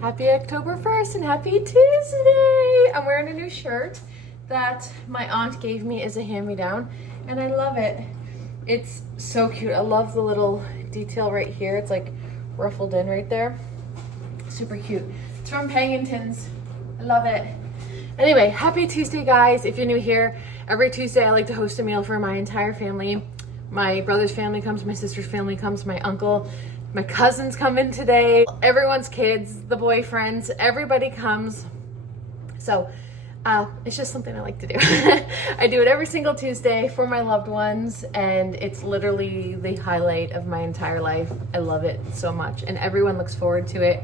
Happy October 1st and happy Tuesday! I'm wearing a new shirt that my aunt gave me as a hand-me-down and I love it. It's so cute. I love the little detail right here. It's like ruffled in right there. Super cute. It's from Pangingtons. I love it. Anyway, happy Tuesday, guys. If you're new here, every Tuesday I like to host a meal for my entire family. My brother's family comes, my sister's family comes, my uncle, my cousins come in today, everyone's kids, the boyfriends, everybody comes. So it's just something I like to do. I do it every single Tuesday for my loved ones, and it's literally the highlight of my entire life. I love it so much, and everyone looks forward to it.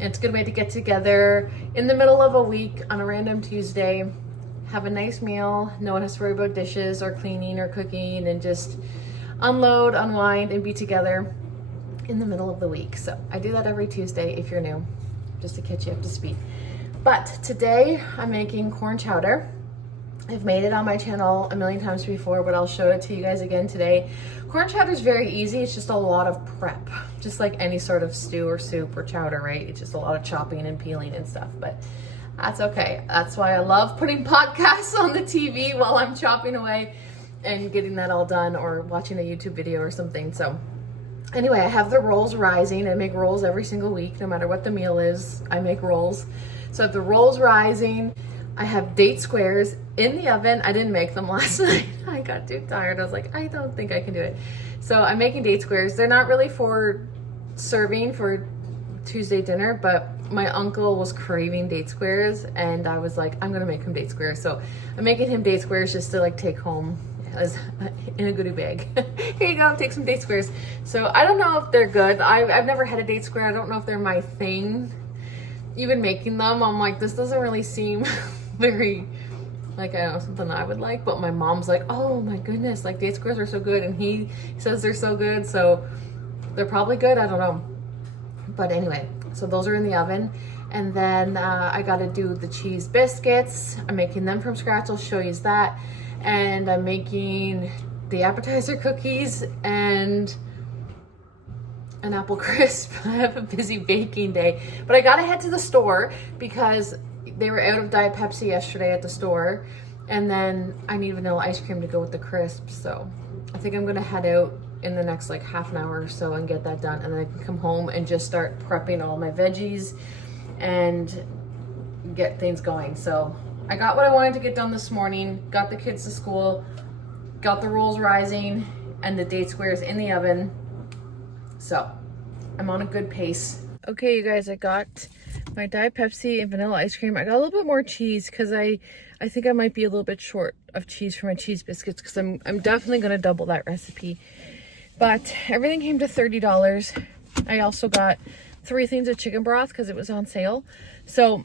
And it's a good way to get together in the middle of a week on a random Tuesday, have a nice meal, no one has to worry about dishes or cleaning or cooking, and just unload, unwind, and be together in the middle of the week. So I do that every Tuesday if you're new, just to catch you up to speed. But today I'm making corn chowder. I've made it on my channel a million times before, but I'll show it to you guys again today. Corn chowder is very easy. It's just a lot of prep, just like any sort of stew or soup or chowder, right? It's just a lot of chopping and peeling and stuff, but that's okay. That's why I love putting podcasts on the TV while I'm chopping away and getting that all done, or watching a YouTube video or something. So anyway, I have the rolls rising. I make rolls every single week, no matter what the meal is, I make rolls. So I have the rolls rising. I have date squares in the oven. I didn't make them last night. I got too tired. I was like, I don't think I can do it. So I'm making date squares. They're not really for serving for Tuesday dinner, but my uncle was craving date squares and I was like, I'm gonna make him date squares. So I'm making him date squares just to like take home as in a goodie bag. Here you go, take some date squares. So I don't know if they're good. I've never had a date square. I don't know if they're my thing. Even making them, I'm like, this doesn't really seem very, like, I don't know, something I would like. But my mom's like, oh my goodness, like date squares are so good, and he says they're so good, so they're probably good. I don't know. But anyway, so those are in the oven. And then I gotta do the cheese biscuits. I'm making them from scratch. I'll show you that. And I'm making the appetizer cookies and an apple crisp. I have a busy baking day, but I gotta head to the store because they were out of Diet Pepsi yesterday at the store, and then I need vanilla ice cream to go with the crisps. So I think I'm gonna head out in the next like half an hour or so and get that done, and then I can come home and just start prepping all my veggies and get things going. So I got what I wanted to get done this morning, got the kids to school, got the rolls rising and the date squares in the oven. So I'm on a good pace. Okay, you guys, I got my Diet Pepsi and vanilla ice cream. I got a little bit more cheese because I think I might be a little bit short of cheese for my cheese biscuits, because I'm definitely going to double that recipe. But everything came to $30. I also got 3 things of chicken broth because it was on sale. So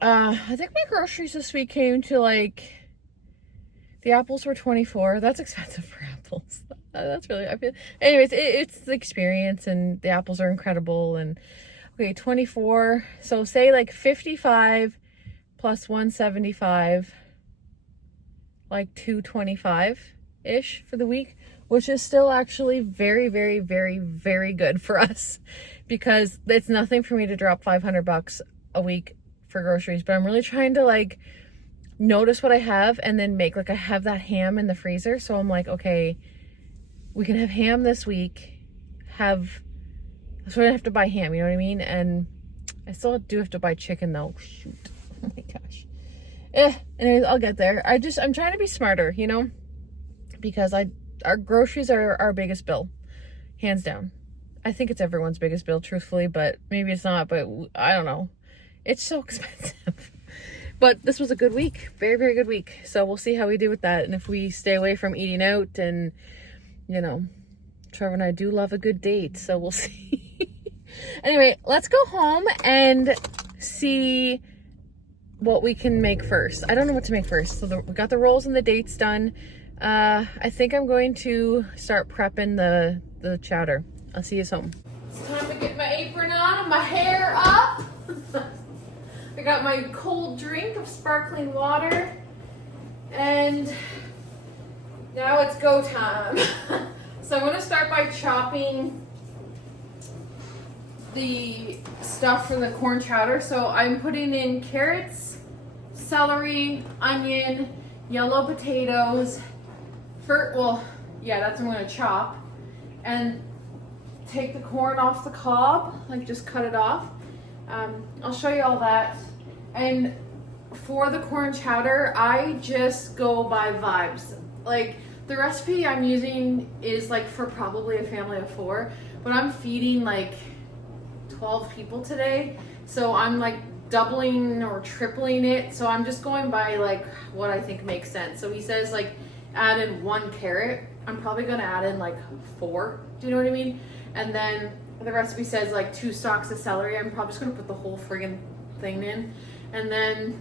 I think my groceries this week came to like, the apples were $24. That's expensive for apples. That's really, I feel, anyways, it's the experience, and the apples are incredible. And okay, 24. So say like 55 plus 175, like 225-ish for the week, which is still actually very, very, very, very good for us, because it's nothing for me to drop $500 a week for groceries. But I'm really trying to like notice what I have and then make, like I have that ham in the freezer. So I'm like, okay, we can have ham this week, so I don't have to buy ham, you know what I mean? And I still do have to buy chicken though. Shoot. Oh my gosh. Anyways, I'll get there. I'm trying to be smarter, you know, because our groceries are our biggest bill, hands down. I think it's everyone's biggest bill, truthfully, but maybe it's not, but I don't know. It's so expensive. But this was a good week. Very, very good week. So we'll see how we do with that. And if we stay away from eating out, and, you know, Trevor and I do love a good date. So we'll see. Anyway, let's go home and see what we can make first. I don't know what to make first. So we got the rolls and the dates done. I think I'm going to start prepping the chowder. I'll see you home. It's time to get my apron on and my hair up. I got my cold drink of sparkling water, and now it's go time. So I'm going to start by chopping the stuff for the corn chowder. So I'm putting in carrots, celery, onion, yellow potatoes, that's what I'm gonna chop, and take the corn off the cob, like just cut it off. I'll show you all that. And for the corn chowder, I just go by vibes. Like the recipe I'm using is like for probably a family of 4, but I'm feeding like 12 people today. So I'm like doubling or tripling it. So I'm just going by like what I think makes sense. So he says like add in 1 carrot. I'm probably gonna add in like 4. Do you know what I mean? And then the recipe says like 2 stalks of celery. I'm probably just gonna put the whole friggin' thing in. And then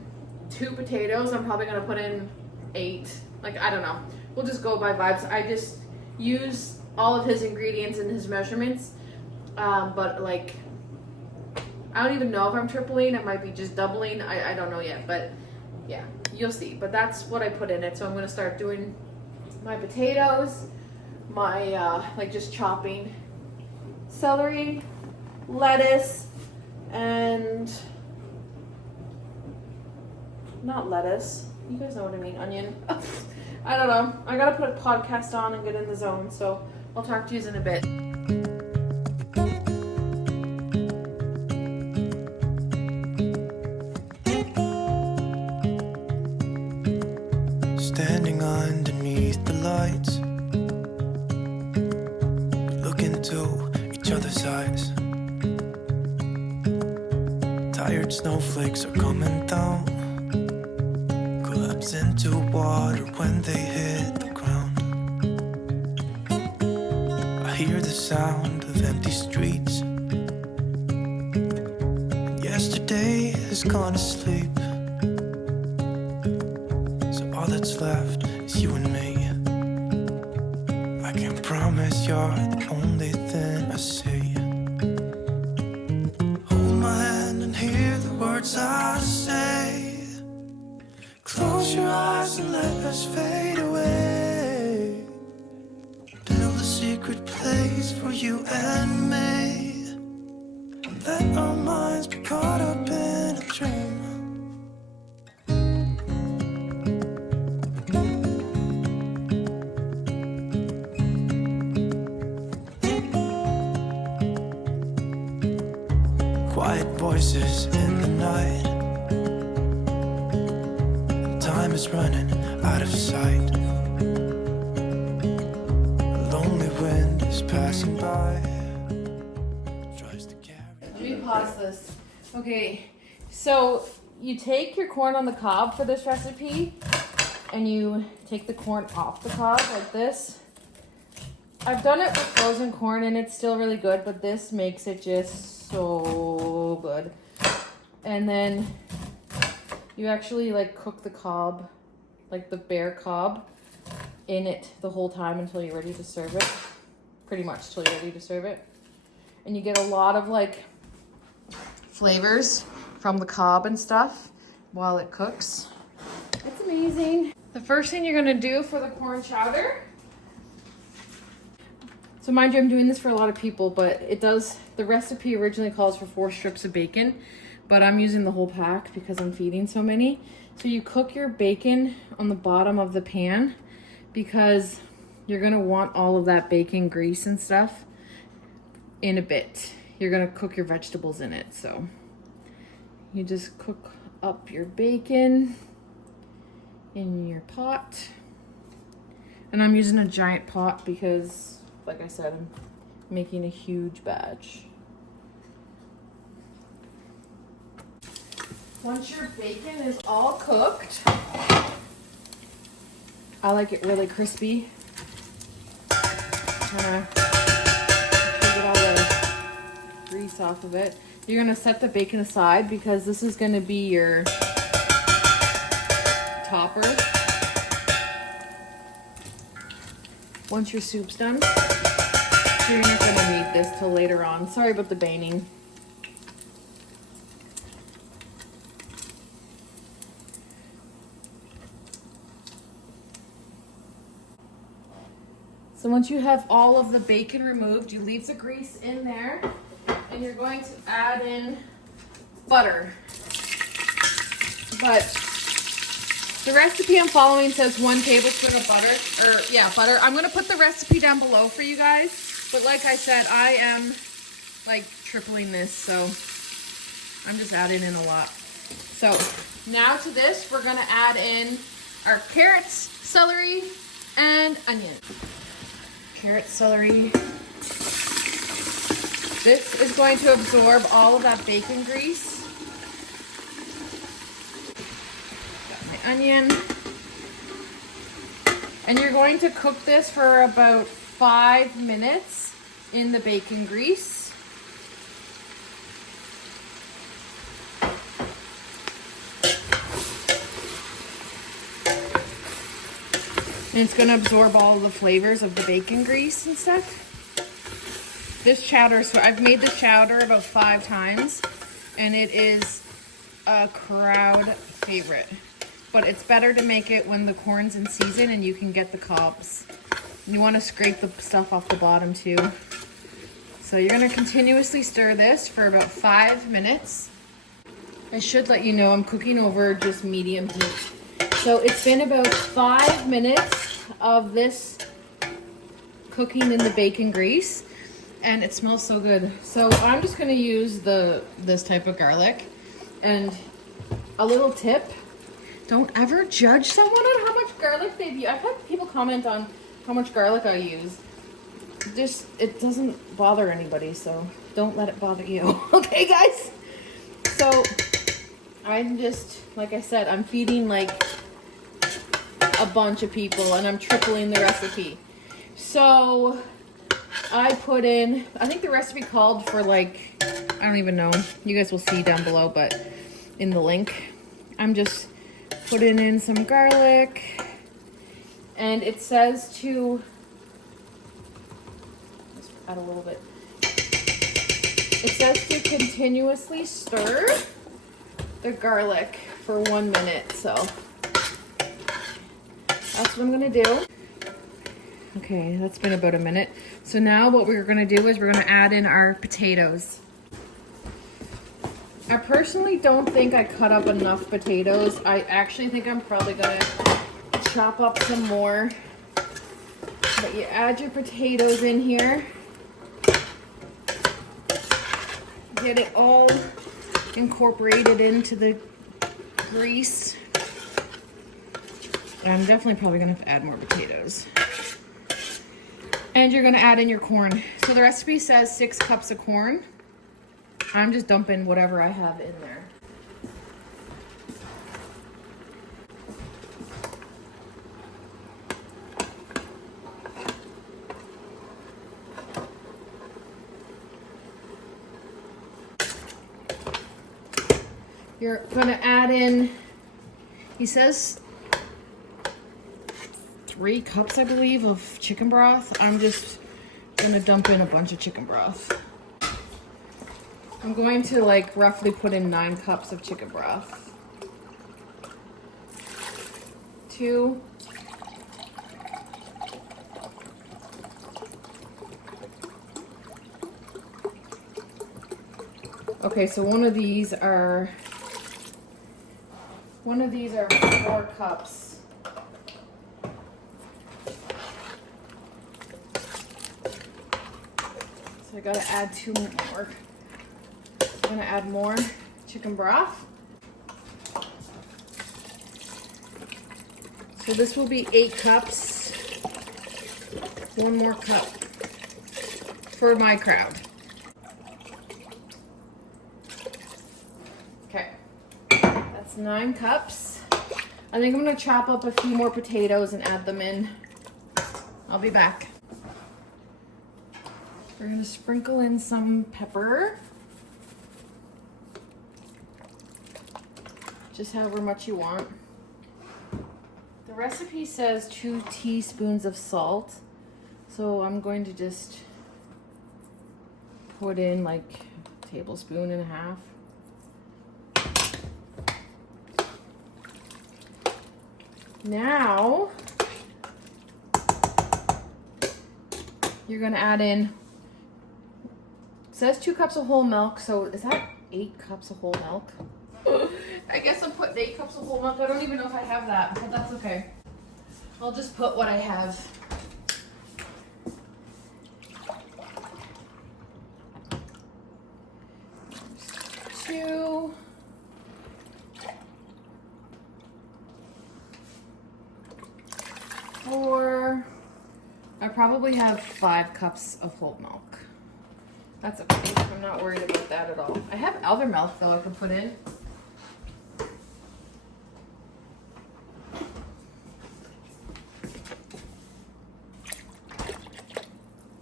2 potatoes. I'm probably gonna put in 8. Like, I don't know. We'll just go by vibes. I just use all of his ingredients and his measurements. But like, I don't even know if I'm tripling. It might be just doubling. I don't know yet, but yeah, you'll see. But that's what I put in it. So I'm gonna start doing my potatoes, my like just chopping celery, lettuce, and not lettuce. You guys know what I mean, onion. I don't know. I gotta put a podcast on and get in the zone. So I'll talk to you in a bit. Standing underneath the lights, look into each other's eyes. Tired snowflakes are coming down, collapse into water when they hit the ground. I hear the sound of empty streets. Yesterday has gone to sleep. All that's left is you and me. I can promise you're the only thing I see. Hold my hand and hear the words I say. Close your eyes and let us fade away. Build a secret place for you and me. Let our minds be caught up in a dream. Quiet voices in the night. Time is running out of sight. A lonely wind is passing by. Tries to carry. Let me pause this. Okay, so you take your corn on the cob for this recipe, and you take the corn off the cob like this. I've done it with frozen corn and it's still really good, but this makes it just so good. And then you actually like cook the cob, like the bare cob, in it the whole time until you're ready to serve it. Pretty much till you're ready to serve it. And you get a lot of like flavors from the cob and stuff while it cooks. It's amazing. The first thing you're gonna do for the corn chowder, so mind you, I'm doing this for a lot of people, but the recipe originally calls for 4 strips of bacon, but I'm using the whole pack because I'm feeding so many. So you cook your bacon on the bottom of the pan because you're gonna want all of that bacon grease and stuff in a bit. You're gonna cook your vegetables in it. So you just cook up your bacon in your pot. And I'm using a giant pot because, like I said, I'm making a huge batch. Once your bacon is all cooked, I like it really crispy. Take all the grease off of it. You're gonna set the bacon aside because this is gonna be your topper. Once your soup's done, you're not gonna need this till later on. Sorry about the banging. So once you have all of the bacon removed, you leave the grease in there and you're going to add in butter. But the recipe I'm following says 1 tablespoon of butter, or yeah, butter. I'm gonna put the recipe down below for you guys. But like I said, I am like tripling this, so I'm just adding in a lot. So now to this, we're gonna add in our carrots, celery, and onion. Carrots, celery. This is going to absorb all of that bacon grease. Got my onion. And you're going to cook this for about 5 minutes in the bacon grease. And it's going to absorb all the flavors of the bacon grease and stuff. This chowder, so I've made this chowder about 5 times, and it is a crowd favorite. But it's better to make it when the corn's in season and you can get the cobs. You want to scrape the stuff off the bottom too. So you're going to continuously stir this for about 5 minutes. I should let you know I'm cooking over just medium heat. So it's been about 5 minutes of this cooking in the bacon grease, and it smells so good. So I'm just going to use this type of garlic. And a little tip, don't ever judge someone on how much garlic they've used. I've had people comment on how much garlic I use. It doesn't bother anybody, so don't let it bother you. Okay, guys? So I'm just, like I said, I'm feeding like a bunch of people, and I'm tripling the recipe. So I put in, I think the recipe called for like, I don't even know. You guys will see down below, but in the link. I'm just putting in some garlic, and it says to, let's add a little bit. It says to continuously stir the garlic for 1 minute, so that's what I'm gonna do. Okay, that's been about a minute. So now what we're gonna do is we're gonna add in our potatoes. I personally don't think I cut up enough potatoes. I actually think I'm probably gonna chop up some more. But you add your potatoes in here. Get it all incorporated into the grease. I'm definitely probably gonna have to add more potatoes. And you're gonna add in your corn. So the recipe says 6 cups of corn. I'm just dumping whatever I have in there. You're gonna add in, he says 3 cups, I believe, of chicken broth. I'm just gonna dump in a bunch of chicken broth. I'm going to like roughly put in 9 cups of chicken broth. 2. Okay, so one of these are 4 cups. So I gotta add 2 more. I'm gonna add more chicken broth. So this will be 8 cups. 1 more cup for my crowd. Okay, that's 9 cups. I think I'm gonna chop up a few more potatoes and add them in. I'll be back. We're gonna sprinkle in some pepper. Just however much you want. The recipe says 2 teaspoons of salt. So I'm going to just put in like a tablespoon and a half. Now, you're gonna add in says 2 cups of whole milk, so is that 8 cups of whole milk? I guess I'm putting 8 cups of whole milk. I don't even know if I have that, but that's okay. I'll just put what I have. Two. 4. I probably have 5 cups of whole milk. That's okay. I'm not worried about that at all. I have other milk though I could put in.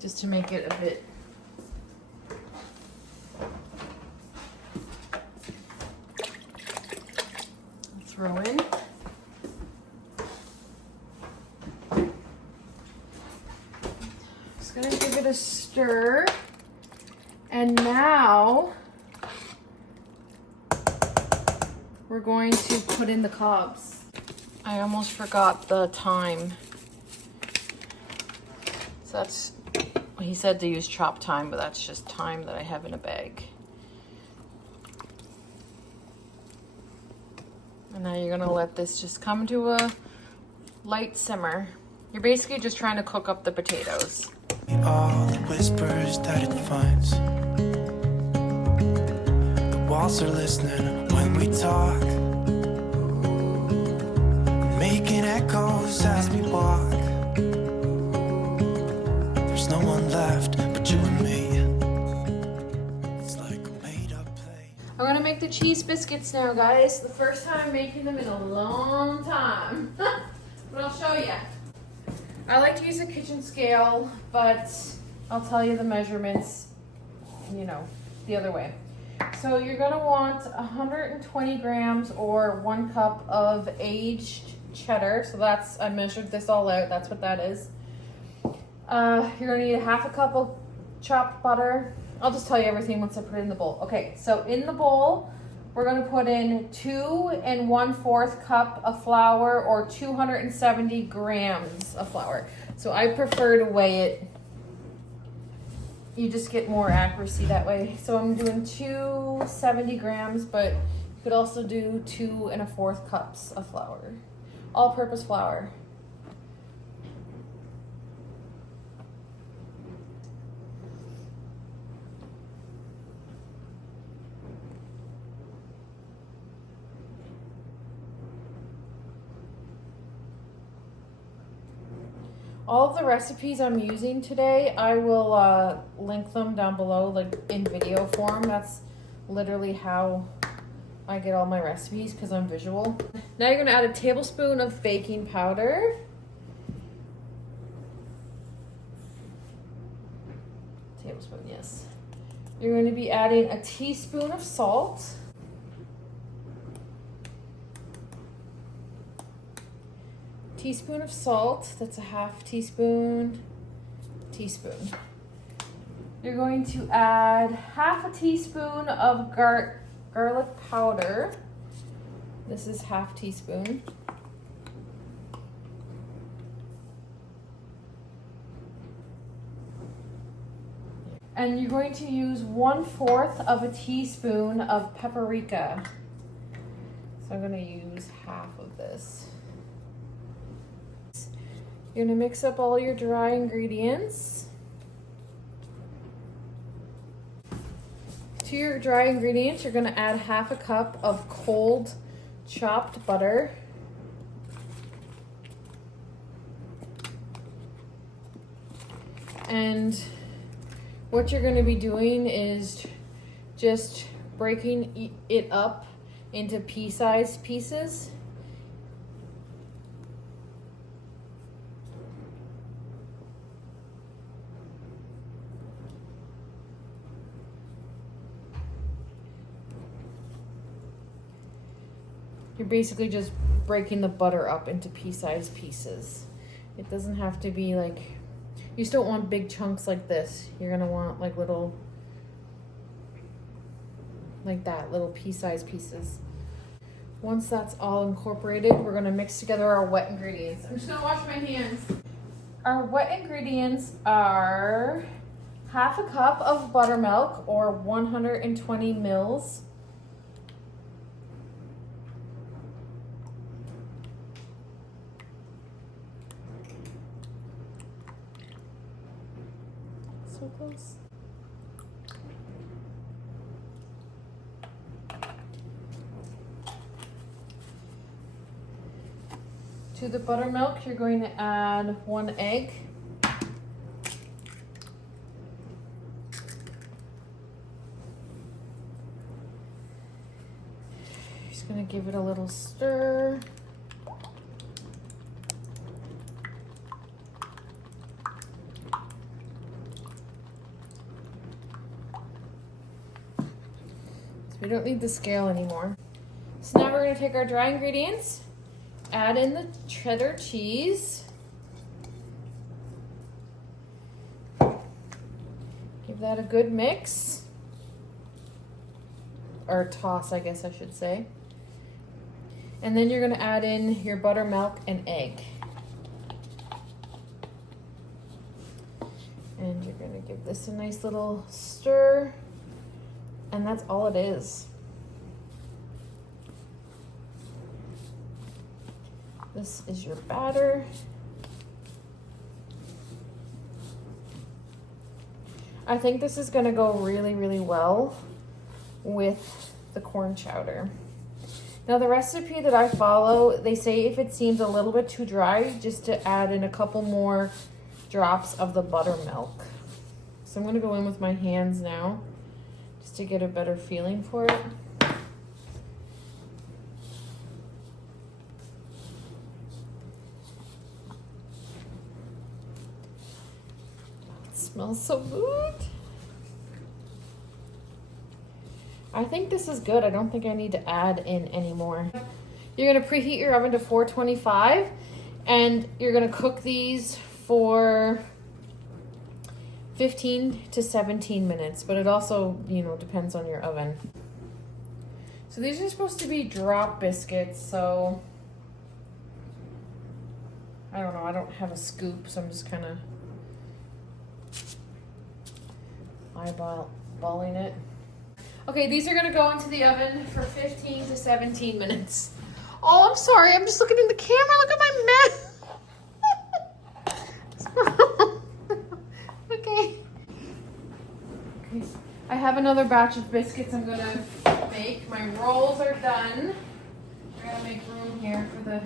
Just to make it a bit throw in. Just gonna give it a stir. And now we're going to put in the cobs. I almost forgot the thyme. So that's, he said to use chopped thyme, but that's just thyme that I have in a bag. And now you're gonna let this just come to a light simmer. You're basically just trying to cook up the potatoes. All the whispers that it finds. The walls are listening when we talk, making echoes as we walk. There's no one left but you and me. It's like a made-up play. I'm gonna make the cheese biscuits now, guys. The first time I'm making them in a long time. But I'll show you. I like to use a kitchen scale, but I'll tell you the measurements, you know, the other way. So you're gonna want 120 grams or 1 cup of aged cheddar. So that's, I measured this all out, that's what that is. You're gonna need 1/2 cup of chopped butter. I'll just tell you everything once I put it in the bowl. Okay, so in the bowl, we're gonna put in 2 1/4 cup of flour or 270 grams of flour. So I prefer to weigh it. You just get more accuracy that way. So I'm doing 270 grams, but you could also do 2 1/4 cups of flour. All-purpose flour. All of the recipes I'm using today, I will link them down below, like in video form. That's literally how I get all my recipes, because I'm visual. Now you're gonna add a tablespoon of baking powder. Tablespoon, yes. You're going to be adding a teaspoon of salt. Teaspoon of salt, that's a 1/2 teaspoon. You're going to add 1/2 teaspoon of garlic powder. This is 1/2 teaspoon. And you're going to use 1/4 of a teaspoon of paprika. So I'm gonna use 1/2 of this. You're gonna mix up all your dry ingredients. To your dry ingredients, you're gonna add 1/2 cup of cold chopped butter. And what you're gonna be doing is just breaking it up into pea-sized pieces. You're basically just breaking the butter up into pea-sized pieces. It doesn't have to be like, you just don't want big chunks like this. You're gonna want like little, like that, little pea-sized pieces. Once that's all incorporated, we're gonna mix together our wet ingredients. I'm just gonna wash my hands. Our wet ingredients are half a cup of buttermilk or 120 mils. So close. To the buttermilk, you're going to add 1 egg. Just going to give it a little stir. So we don't need the scale anymore. So now we're going to take our dry ingredients, add in the cheddar cheese. Give that a good mix. Or toss, I guess I should say. And then you're gonna add in your buttermilk and egg. And you're gonna give this a nice little stir. And that's all it is. This is your batter. I think this is gonna go really, really well with the corn chowder. Now the recipe that I follow, they say if it seems a little bit too dry, just to add in a couple more drops of the buttermilk. So I'm gonna go in with my hands now, just to get a better feeling for it. It smells so good. I think this is good. I don't think I need to add in any more. You're gonna preheat your oven to 425 and you're gonna cook these for 15 to 17 minutes, but it also, you know, depends on your oven. So these are supposed to be drop biscuits, so I don't know, I don't have a scoop, so I'm just kind of eyeballing it. Okay, these are gonna go into the oven for 15 to 17 minutes. Oh, I'm sorry, I'm just looking in the camera. Look at my mess. Okay. I have another batch of biscuits I'm gonna make. My rolls are done. I gotta make room here for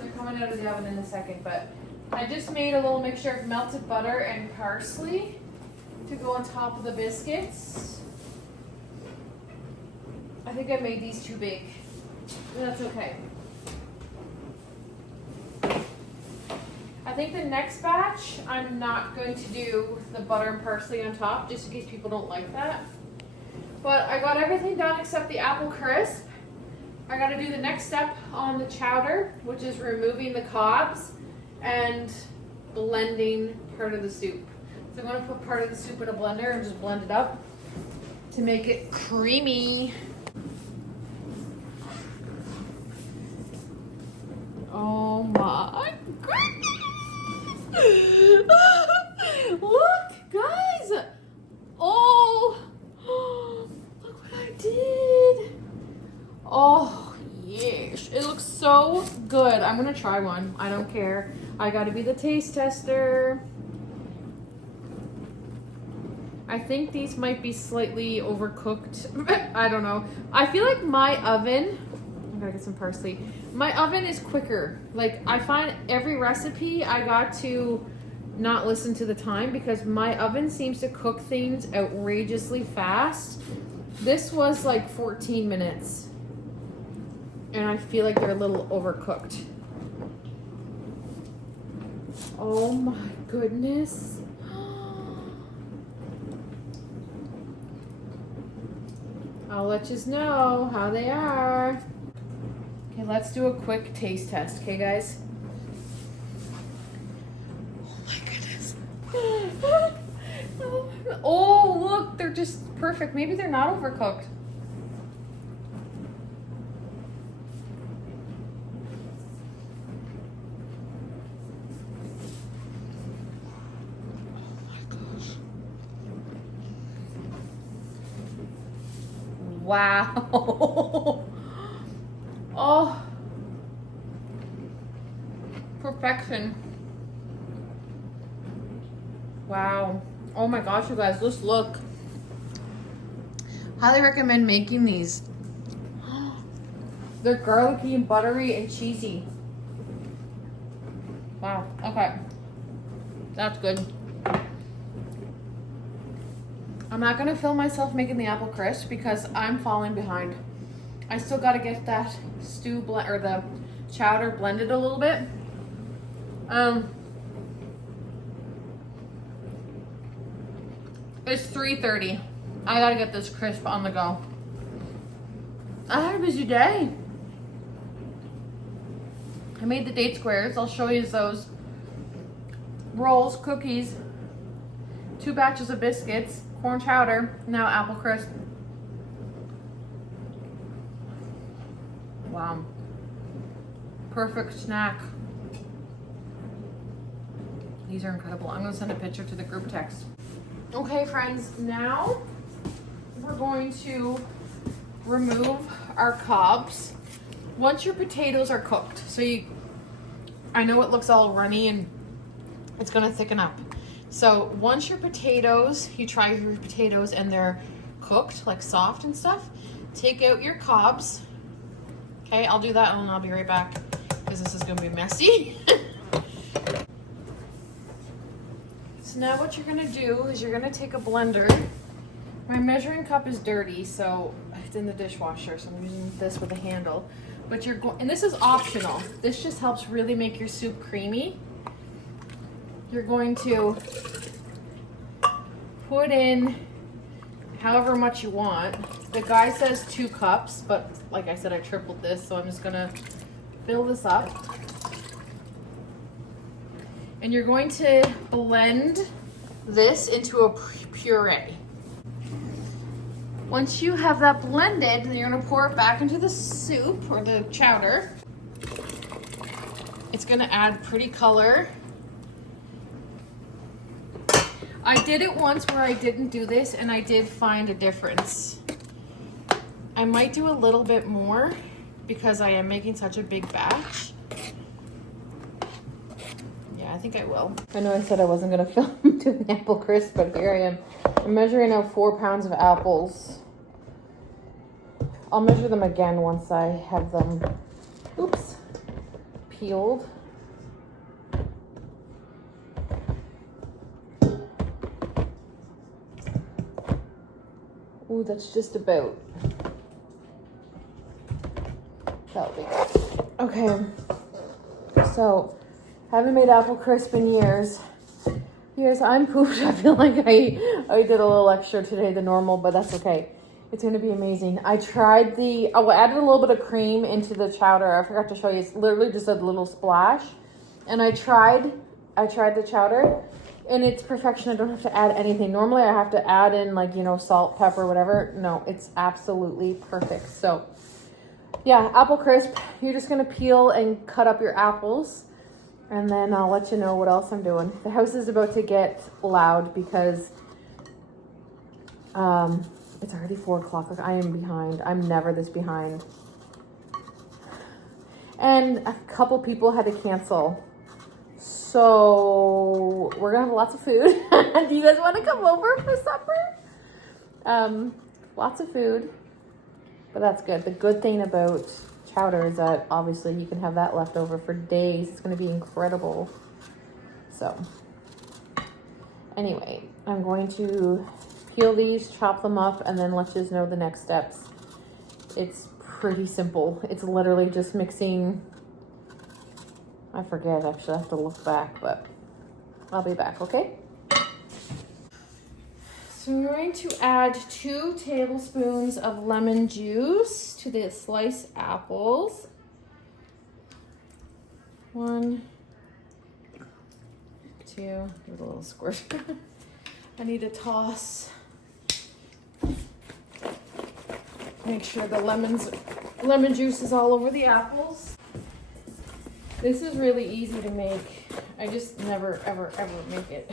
they're coming out of the oven in a second, but I just made a little mixture of melted butter and parsley to go on top of the biscuits. I think I made these too big. That's okay. I think the next batch, I'm not going to do the butter and parsley on top, just in case people don't like that. But I got everything done except the apple crisp. I got to do the next step on the chowder, which is removing the cobs and blending part of the soup. So I'm going to put part of the soup in a blender and just blend it up to make it creamy. Oh my goodness! Look, guys! Oh, look what I did! Oh, yes. It looks so good. I'm going to try one. I don't care. I got to be the taste tester. I think these might be slightly overcooked. I don't know. I feel like my oven, I gotta get some parsley. My oven is quicker. Like, I find every recipe I got to not listen to the time because my oven seems to cook things outrageously fast. This was like 14 minutes. And I feel like they're a little overcooked. Oh my goodness. I'll let you know how they are. Okay, let's do a quick taste test, okay guys? Oh my goodness. Oh, look, they're just perfect. Maybe they're not overcooked. Oh my God. Wow. Oh. Perfection. Wow. Oh my gosh, you guys, just look. Highly recommend making these. They're garlicky and buttery and cheesy. Wow. Okay. That's good. I'm not gonna film myself making the apple crisp because I'm falling behind. I still gotta get that or the chowder blended a little bit. It's 3:30. I gotta get this crisp on the go. I had a busy day. I made the date squares. I'll show you those. Rolls, cookies, 2 batches of biscuits, corn chowder, now apple crisp. Wow. Perfect snack. These are incredible. I'm gonna send a picture to the group text. Okay, friends, now we're going to remove our cobs. Once your potatoes are cooked, I know it looks all runny and it's gonna thicken up. So once you try your potatoes and they're cooked, like soft and stuff, take out your cobs. Okay, I'll do that and I'll be right back because this is gonna be messy. So now what you're gonna do is you're gonna take a blender. My measuring cup is dirty, so it's in the dishwasher, so I'm using this with a handle. But and this is optional. This just helps really make your soup creamy. You're going to put in however much you want. The guy says 2 cups, but like I said, I tripled this, so I'm just gonna fill this up. And you're going to blend this into a puree. Once you have that blended, then you're gonna pour it back into the soup or the chowder. It's gonna add pretty color. I did it once where I didn't do this and I did find a difference. I might do a little bit more because I am making such a big batch. Yeah, I think I will. I know I said I wasn't gonna film doing the apple crisp, but here I am. I'm measuring out 4 pounds of apples. I'll measure them again once I have them, peeled. Ooh, that's just about. That'll be good. Okay, so haven't made apple crisp in years. I'm pooped. I feel like I did a little extra today than normal, but that's okay. It's gonna be amazing. I tried I added a little bit of cream into the chowder. I forgot to show you. It's literally just a little splash. And I tried the chowder, and it's perfection. I don't have to add anything. Normally I have to add in salt, pepper, whatever. No, it's absolutely perfect. So yeah, apple crisp. You're just gonna peel and cut up your apples, and then I'll let you know what else I'm doing. The house is about to get loud because it's already 4 o'clock. Like, I am behind. I'm never this behind. And a couple people had to cancel. So we're gonna have lots of food. Do you guys want to come over for supper? Lots of food, but that's good. The good thing about chowder is that obviously you can have that left over for days. It's going to be incredible. So anyway, I'm going to peel these, chop them up, and then let you know the next steps. It's pretty simple. It's literally just mixing. I forget, actually. I have to look back, but I'll be back, okay? So we're going to add 2 tablespoons of lemon juice to the sliced apples. 1, 2, give it a little squirt. I need to toss. Make sure the lemon juice is all over the apples. This is really easy to make. I just never, ever, ever make it.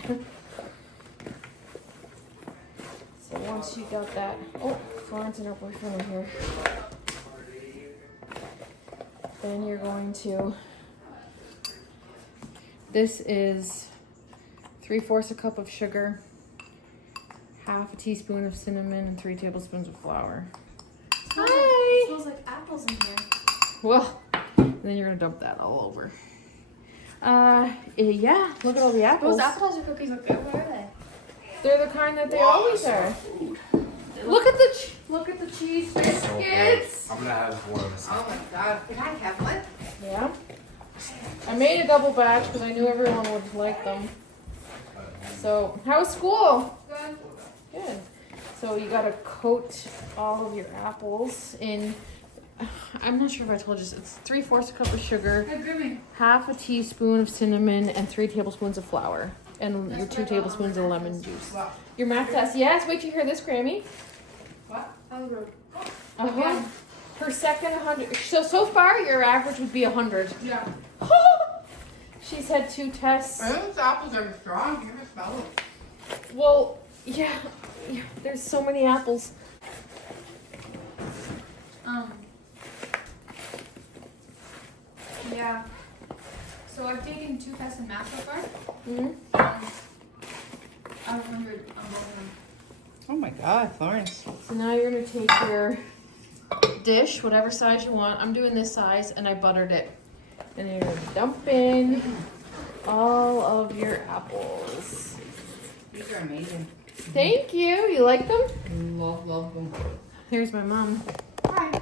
So 1 once you got that. Oh, Florence and her boyfriend are here. Then you're going to, this is 3/4 a cup of sugar, 1/2 teaspoon of cinnamon, and 3 tablespoons of flour. Hi! It smells like apples in here. Well, and then you're gonna dump that all over. Yeah, look at all the apples. Those appetizer cookies look good. What are they? They're the kind that they always are. Look at the cheese biscuits. I'm gonna have one of this. Oh my god. Can I have one? Yeah. I made a double batch because I knew everyone would like them. So, how's school? Good. Good. So you gotta coat all of your apples in, I'm not sure if I told you this, it's 3/4 a cup of sugar, Hey, Grimmy. 1/2 teaspoon of cinnamon, and 3 tablespoons of flour. And your 2 tablespoons of lemon juice. What? Your math test, yes, wait till you hear this, Grammy. What? Oh, good. Uh-huh. Per second, 100. So far, your average would be 100. Yeah. She's had 2 tests. Those apples are strong. You can smell them. Well, yeah, there's so many apples. Yeah. So I've taken 2 tests in math so far. Mm-hmm. I have 100 on both of them. Oh my God, Florence. So now you're gonna take your dish, whatever size you want. I'm doing this size, and I buttered it. And you're gonna dump in all of your apples. These are amazing. Thank you. You like them? Love them. Here's my mom. Hi.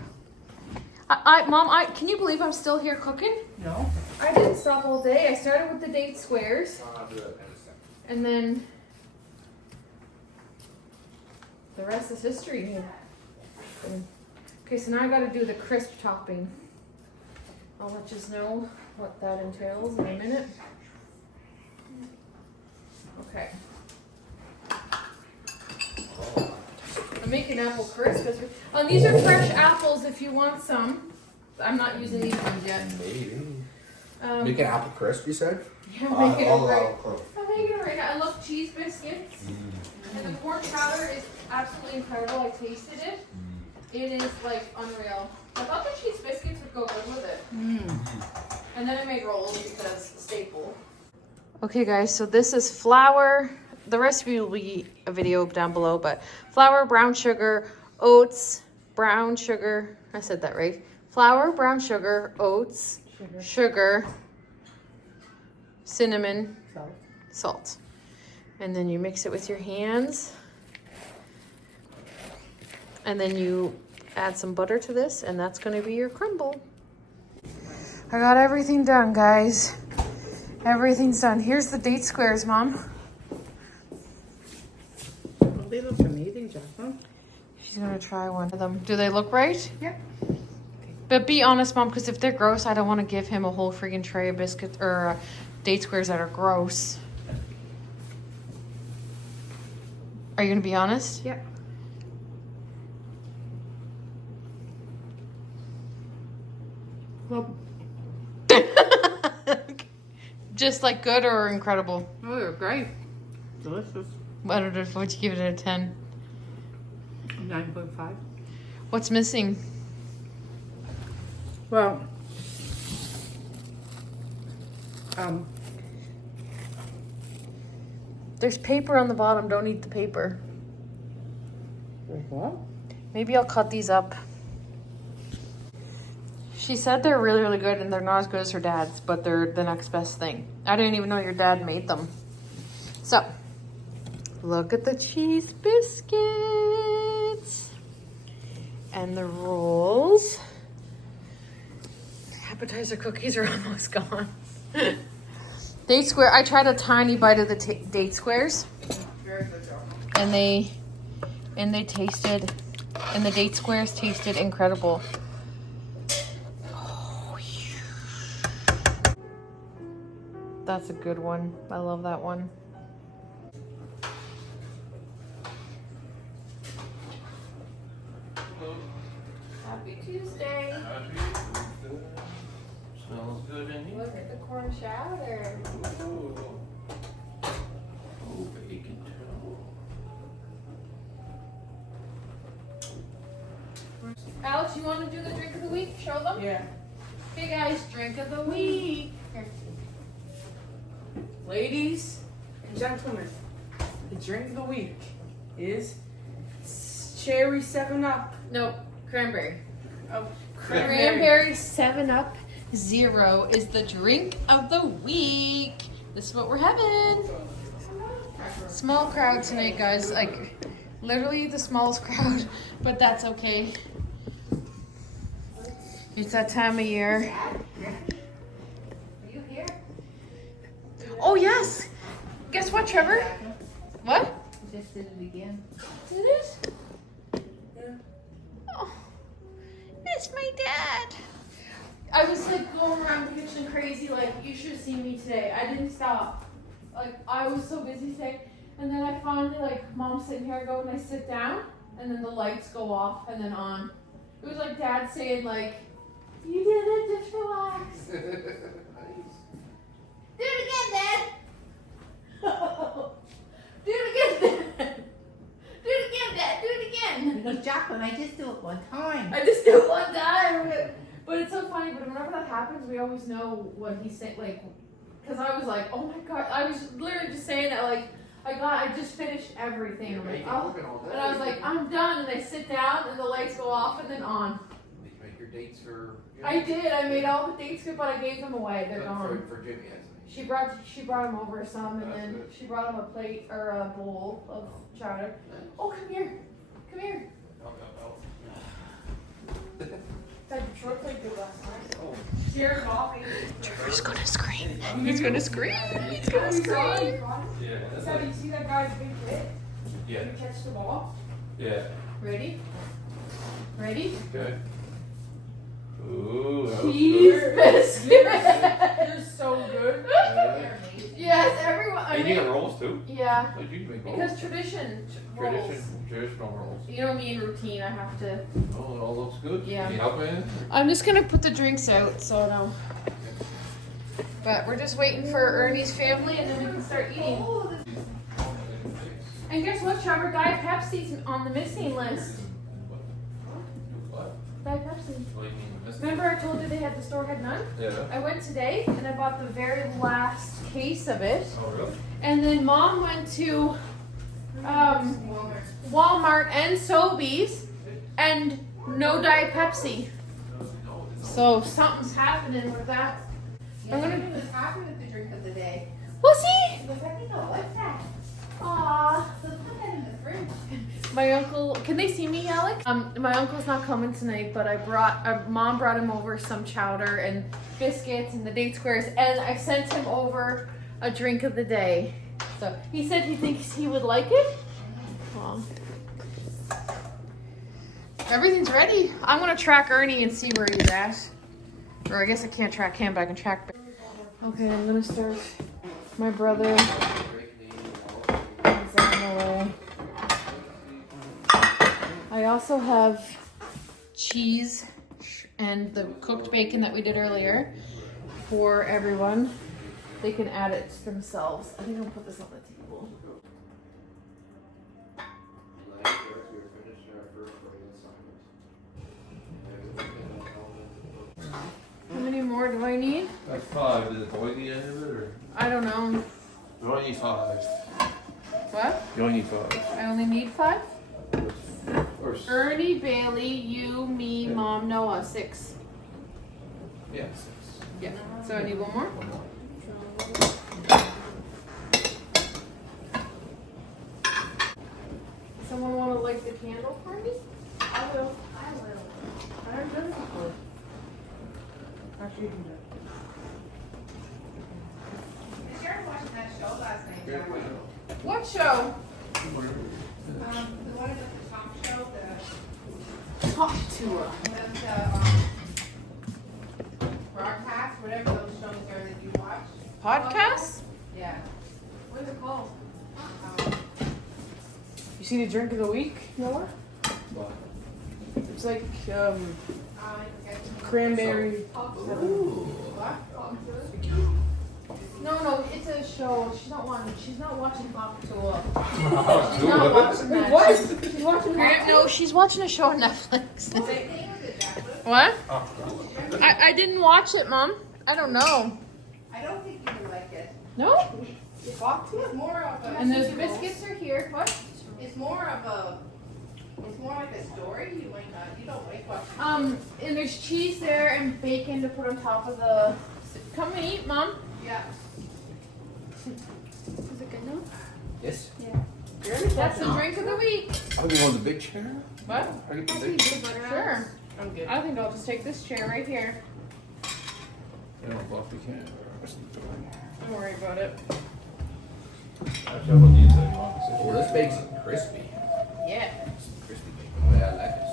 Mom, can you believe I'm still here cooking? No? I didn't stop all day. I started with the date squares, and then the rest is history. Okay, so now I gotta do the crisp topping. I'll let you know what that entails in a minute. Okay. I'm making apple crisp. These are fresh apples if you want some. I'm not using these ones yet. Maybe. Make Make an apple crisp, you said? Yeah, I'm making it right. I'll I'm making it right. I love cheese biscuits. And the corn chowder is absolutely incredible. I tasted it. It is like unreal. I thought the cheese biscuits would go good with it. And then I made rolls because staple. Okay guys, so this is flour. The recipe will be a video down below, but flour, brown sugar, oats, brown sugar. I said that right. Flour, brown sugar, oats, sugar, cinnamon, salt. And then you mix it with your hands. And then you add some butter to this, and that's gonna be your crumble. I got everything done, guys. Everything's done. Here's the date squares, Mom. Well, they look amazing, Jacqueline. She's gonna try one of them. Do they look right? Yeah. But be honest, Mom, because if they're gross, I don't want to give him a whole freaking tray of biscuits or date squares that are gross. Are you gonna be honest? Yeah. Well, Just like good or incredible? oh, they're great. Delicious. What would you give it a 10? 9.5. What's missing? Well, There's paper on the bottom. Don't eat the paper. what? Maybe I'll cut these up. She said they're really, really good, and they're not as good as her dad's, but they're the next best thing. I didn't even know your dad made them. So, look at the cheese biscuits. And the rolls. Appetizer cookies are almost gone. Date square, I tried a tiny bite of the date squares. Very good job. And they tasted, and the date squares tasted incredible. Oh, yeah. That's a good one. I love that one. Happy Tuesday. Smells good in here. Look at the corn chowder. Oh, bacon too. Alex, you want to do the drink of the week? Show them? Yeah. Hey guys, drink of the week. Here. Ladies and gentlemen, the drink of the week is cherry 7-Up. No, cranberry. Oh, Cranberry 7-Up Zero is the drink of the week. This is what we're having. Small crowd tonight, guys. Like, literally the smallest crowd, but that's okay. It's that time of year. Are you here? Oh, yes. Guess what, Trevor? What? You just did it again. Did it? Oh, it's my dad. I was like going around the kitchen crazy, like you should have seen me today. I didn't stop. Like I was so busy today. And then I finally like mom's sitting here, I go and I sit down and then the lights go off and then on. It was like dad saying like, you did it, just relax. Do it again, Dad. Do it again, Dad. Do it again, Dad. Do it again. Because Jacqueline, I just do it one time. I just do it one time. But it's so funny. But whenever that happens, we always know what he's saying. Like, because I was like, oh my god, I was literally just saying that. Like, I just finished everything. I'm like, oh. And I was like, I'm done. And I sit down, and the lights go off, and then on. Did you make your dates for? I did. I made all the dates good, but I gave them away. They're gone. For Jimmy, hasn't She brought him over some, and That's then good. she brought him a plate or a bowl of chowder. Oh, come here, come here. That short plate good last night. Oh. Cheers, coffee. Trevor's gonna scream. He's gonna scream. He's gonna scream. Yeah. So you see that guy's big hit? Yeah. You catch the ball. Yeah. Ready? Ready? Good. Ooh. That was Cheese good. biscuit. You're so good. Yes, everyone. I And you mean, got rolls too? yeah. Like you make rolls. Because rolls. Traditional rolls. You know me in routine. I have to. Oh, it all looks good. Yeah. Can you help in? I'm just gonna put the drinks out, so no. But we're just waiting for Ernie's family, and then we can start eating. And guess what, Trevor? Diet Pepsi's on the missing list. What? Diet Pepsi. What do you mean? Missing? Remember I told you the store had none? Yeah. I went today and I bought the very last case of it. Oh, really? And then Mom went to Walmart and Sobeys and no Diet Pepsi. So something's happening with that. I'm gonna. He was happy with the drink of the day. Was he? He goes, I think I'll like that. Aww. So put that in the fridge. My uncle, can they see me, Alex? My uncle's not coming tonight, but Mom brought him over some chowder and biscuits and the date squares, and I sent him over a drink of the day. So he said he thinks he would like it. Well, everything's ready. I'm gonna track Ernie and see where he's at. Or I guess I can't track him, but I can track. Okay, I'm gonna start. My brother is on the way. I also have cheese and the cooked bacon that we did earlier for everyone. They can add it themselves. I think I'll put this on the table. How many more do I need? That's 5. Is it boy the end of it or? I don't know. You only need 5. What? You only need 5. I only need 5? Or Ernie, Bailey, you, me, Mom, Noah, 6. yeah, 6. Yeah. So I need one more? One more. Someone want to light the candle for me? I will. I will. I haven't done it before. Actually, you can do it. Did you ever watch that show last night, Jacqueline? What show? The one with the talk show, Talk to her. the broadcast, whatever those shows are that you watch. Podcast? Yeah. What is it called? You see the drink of the week, Noah? What? It's like I forget. cranberry. Ooh. No, it's a show. She's not watching Talk to her. Oh, She's not watching that. What? She's watching No, she's watching a show on Netflix. Same thing with What? I didn't watch it, Mom. I don't know. I don't think you would like it. No? It's more of a. And those biscuits are here. What? It's more of a. It's more like a story. You might not. You don't like watching. And there's cheese there and bacon to put on top of the. Come and eat, Mom. Yeah. Is it good now? Yes. That's the drink of the week. Oh, you want the big chair? What? I get the big chair. Sure. I'm good. I think I'll just take this chair right here. Yeah, well, we can. Don't worry about it. Oh, this bacon's crispy. Yeah. Crispy bacon. Oh, yeah, I like this.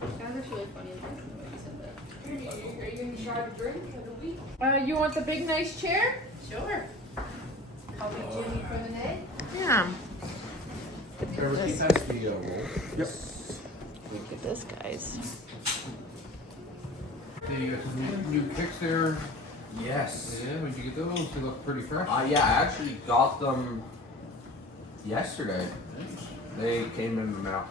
That was actually really funny. The way you said that. Are you going to try the drink of the week? You want the big nice chair? Sure. I'll be Jimmy for the day. Yeah. Trevor, keep that the roll. Yep. Look at this, guys. Hey, you got some new kicks there. Yes. Yeah, when you get those, they look pretty fresh. Yeah, I actually got them yesterday. They came in the mail.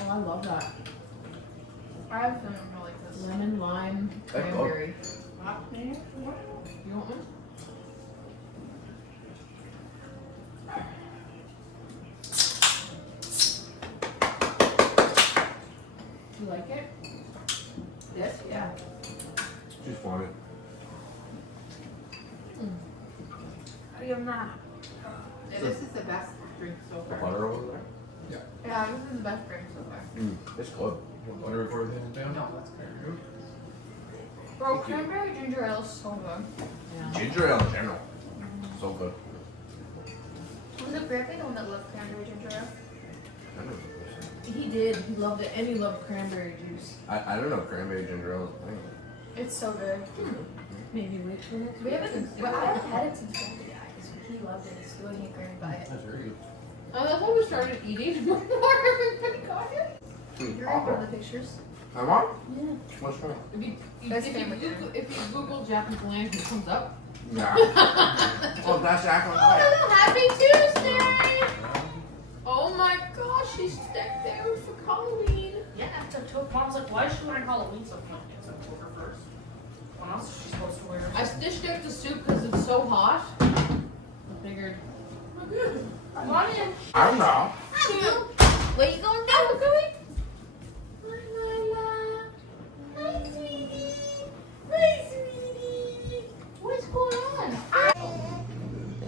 Oh, I love that. I have some more like this. Lemon, lime, That's good. cranberry. You want one? You like it? This, yeah. Just want it. I am not. Yeah, this is the best drink so The far. butter over there? Yeah, this is the best drink so far. It's good. Butter for everything down? No, that's good. Bro, cranberry ginger ale is so good. Yeah. Ginger ale in general. So good. Was it Griffin the one that loved cranberry ginger ale? I don't know. He did. He loved it, and he loved cranberry juice. I don't know cranberry ginger ale is a thing. It's so good. Maybe wait for it. We haven't. Well, I haven't had it since Friday. He loved it. It's good. He couldn't buy it. That's very good. That's why we started eating more. Everybody got it. You remember the pictures? Am I? Yeah. What's wrong? Best favorite If you Google Japanese land, it comes up. Nah. Oh, that's actually Oh, happy Tuesday! Oh my gosh, she's decked out for Halloween. Yeah, it's October. Mom's like, why is she wearing Halloween so much? It's October 1st. What else is she supposed to wear? I stitched out the soup because it's so hot. I figured. Come on in. I don't know. Where you going now? We're going. Hi, Lila. Hi, sweetie. Hi, sweetie. What's going on?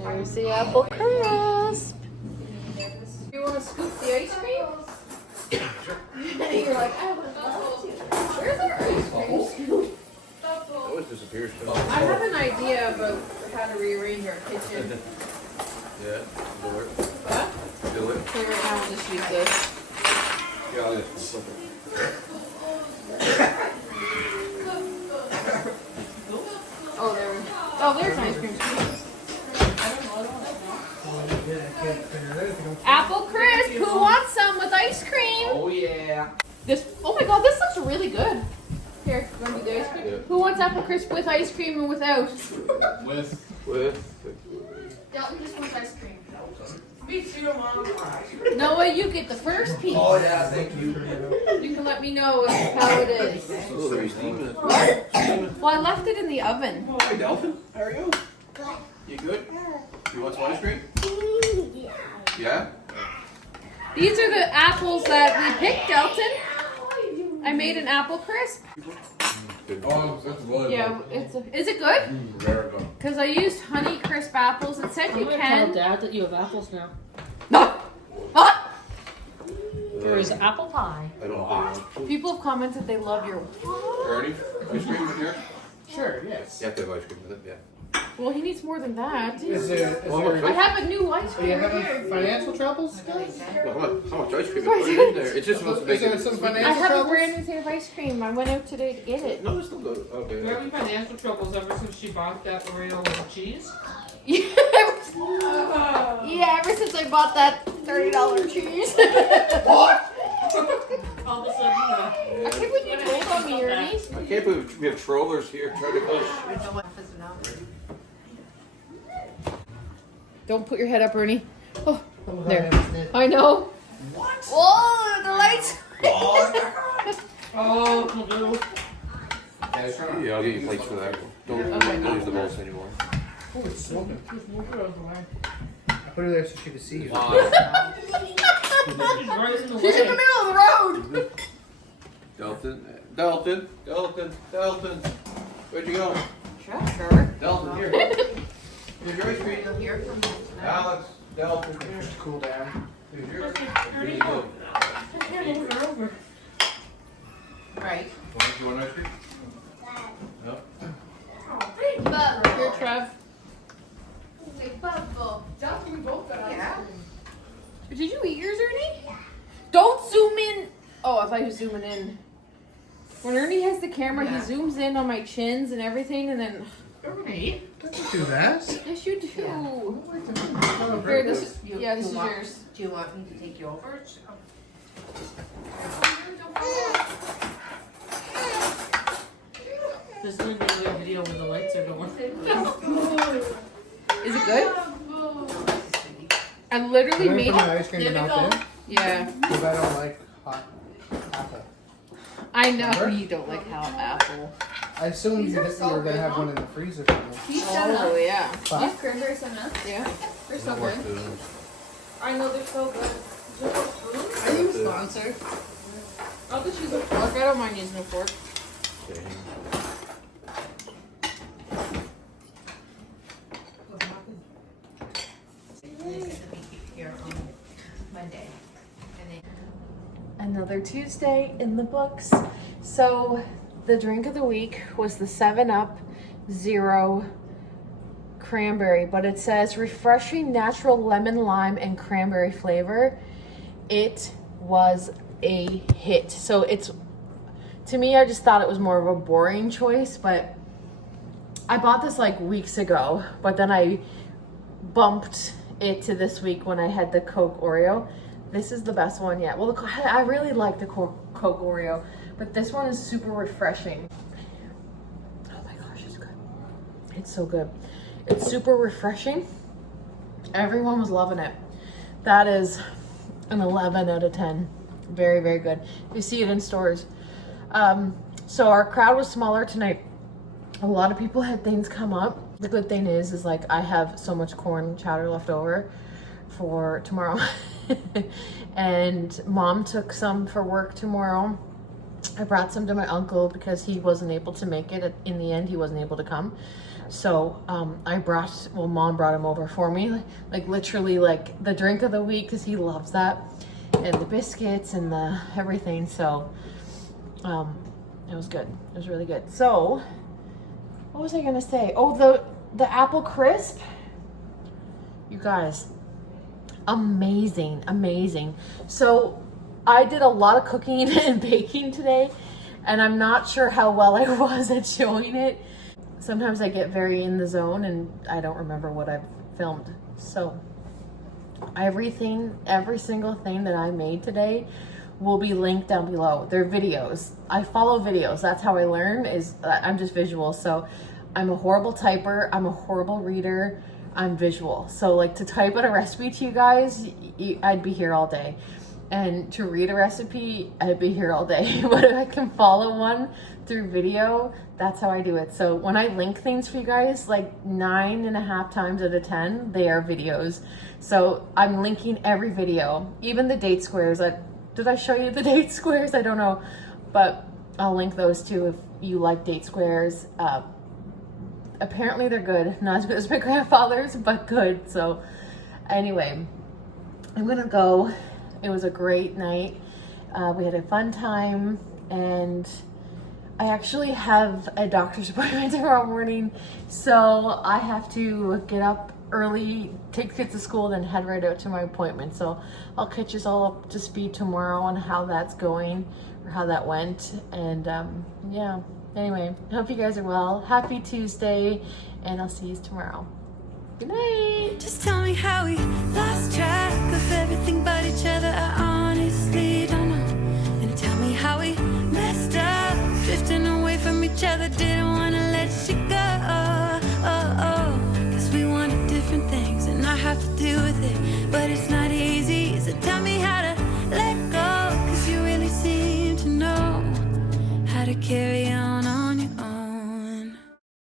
There's the apple crisp. You want to scoop the ice cream? You're like, I would love to. Where's our ice cream scoop? It always disappears. I have an idea about how to rearrange our kitchen. Yeah, do it. What? Do it. Here, I'll just use this. Yeah, I'll just flip it. Oh, there. Oh, there's an ice cream scoop. Apple crisp. Who wants some with ice cream? Oh, yeah. This. Oh my God, this looks really good. Here, you want to do the ice cream? Yeah. Who wants apple crisp with ice cream and without? With. Dalton just wants ice cream. Me too, Mom. Noah, you get the first piece. Oh, yeah, thank you. You can let me know how it is. Oh, are you steaming it? Well, I left it in the oven. Hi, Delphin. How are you? You good? You want some ice cream? Yeah? These are the apples that we picked, Delton. I made an apple crisp. Oh, that's good. Yeah, is it good? Very good. Because I used honey crisp apples. It said you Tell can. Dad that you have apples now. No. What? There is apple pie. I don't think. People have commented they love your. Ready? Ice cream in here? Sure, yes. You have to have ice cream with it, yeah. Well, he needs more than that. Is there, I have a new ice are cream you right having here. financial troubles, guys? Well, how much ice cream is in there? It's just supposed to Is make there it. some I financial have a troubles? brand new thing of ice cream. I went out today to get it. No, it's still good. We're Okay. having financial troubles ever since she bought that Oreo with cheese. Yeah, ever since I bought that $30 cheese. What? All of a sudden, I can't believe you told on me, Ernie. I can't believe we have trollers here trying to push. Don't put your head up, Ernie. Oh, there. I know. What? Whoa, the lights. oh, come on. Yeah, I'll get you plates for that. Don't use the bowls anymore. Oh, it's smoking. I put her there so she could see you. She's right in the She's in the way. middle of the road. Dalton. Where'd you go? Chowder. Dalton, here. Here's your ice cream. You'll hear from him tonight. Alex, Dalton. Just to cool down. Here's yours. Really good. Right. You want ice cream? No. Here, Trev. Big bubble. Just we both got ice Yeah. cream. Did you eat yours, Ernie? Don't zoom in. Oh, I thought he was zooming in. When Ernie has the camera, Yeah. he zooms in on my chins and everything, and then. Ernie. Don't do that. Yes, you do. Oh, Here, this is, You- yeah, this you is want- yours. Do you want me to take you over? This is another video where the lights are going. Is it good? I literally I'm waiting made for my ice cream to melt in, Yeah. because I don't like hot apple. I know Remember? you don't like hot apple. I assumed you were going to have one in the freezer for me. These Oh, yeah. But These cranberry donuts, Yeah. they're so good. I know they're so good. Are you a sponsor? I'll just use a fork. I don't mind using a fork. Here on Monday. Another Tuesday in the books. So the drink of the week was the 7-Up Zero Cranberry, but it says refreshing natural lemon, lime, and cranberry flavor. It was a hit. So it's, to me, I just thought it was more of a boring choice, but I bought this like weeks ago, but then I bumped it to this week when I had the Coke Oreo. This is the best one yet. Well, I really like the Coke Oreo, but this one is super refreshing. Oh my gosh, it's good. It's so good. It's super refreshing. Everyone was loving it. That is an 11 out of 10. Very, very good. You see it in stores. So our crowd was smaller tonight. A lot of people had things come up. The good thing is like I have so much corn chowder left over for tomorrow. And mom took some for work tomorrow. I brought some to my uncle because he wasn't able to make it. In the end, he wasn't able to come. So mom brought him over for me. Like literally like the drink of the week because he loves that. And the biscuits and the everything. So it was good. It was really good. So what was I gonna say? Oh, the apple crisp. You guys, amazing. So I did a lot of cooking and baking today, and I'm not sure how well I was at showing it. Sometimes I get very in the zone and I don't remember what I've filmed. So every single thing that I made today will be linked down below. They're videos. I follow videos. That's how I learn, is I'm just visual. So I'm a horrible typer. I'm a horrible reader. I'm visual. So like to type out a recipe to you guys, I'd be here all day. And to read a recipe, I'd be here all day. But if I can follow one through video, that's how I do it. So when I link things for you guys, like 9.5 times out of 10, they are videos. So I'm linking every video, even the date squares. Did I show you the date squares? I don't know, but I'll link those too if you like date squares. Apparently they're good. Not as good as my grandfather's, but good. So anyway, I'm gonna go. It was a great night. We had a fun time, and I actually have a doctor's appointment tomorrow morning, so I have to get up early, take the kids to school, then head right out to my appointment. So I'll catch us all up to speed tomorrow on how that's going, or how that went. And yeah, anyway, I hope you guys are well. Happy Tuesday, and I'll see you tomorrow. Good night. Just tell me how we lost track of everything but each other. I honestly don't know. And tell me how we messed up, drifting away from each other. Didn't